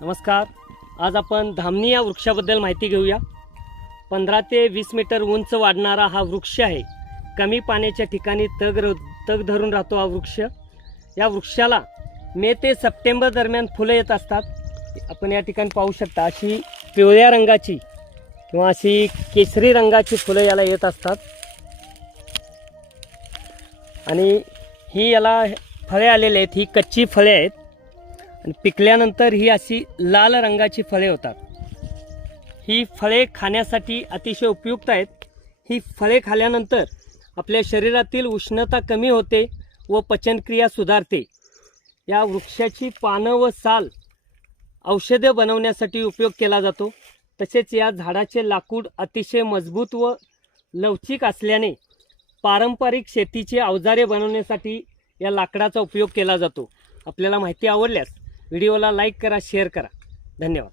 नमस्कार. आज आपण धामणी या वृक्षाबद्दल माहिती घेऊया. 15 ते 20 मीटर उंच वाढणारा हा वृक्ष आहे. कमी पाण्याच्या ठिकाणी तग धरून राहतो हा वृक्ष. या वृक्षाला मे ते सप्टेंबर दरम्यान फुलं येत असतात. आपण या ठिकाणी पाहू शकता अशी पिवळ्या रंगाची किंवा अशी केशरी रंगाची फुलं याला येत असतात आणि ही याला फळे आलेले आहेत. ही कच्ची फळे आहेत आणि पिकल्यानंतर ही अशी लाल रंगाची फळे होतात. ही फळे खाण्यासाठी अतिशय उपयुक्त आहेत. ही फळे खाल्ल्यानंतर आपल्या शरीरातील उष्णता कमी होते व पचनक्रिया सुधारते. या वृक्षाची पानं व साल औषधे बनवण्यासाठी उपयोग केला जातो. तसेच या झाडाचे लाकूड अतिशय मजबूत व लवचिक असल्याने पारंपरिक शेतीचे अवजारे बनवण्यासाठी या लाकडाचा उपयोग केला जातो. आपल्याला माहिती आवडल्यास व्हिडिओला लाईक करा, शेअर करा. धन्यवाद.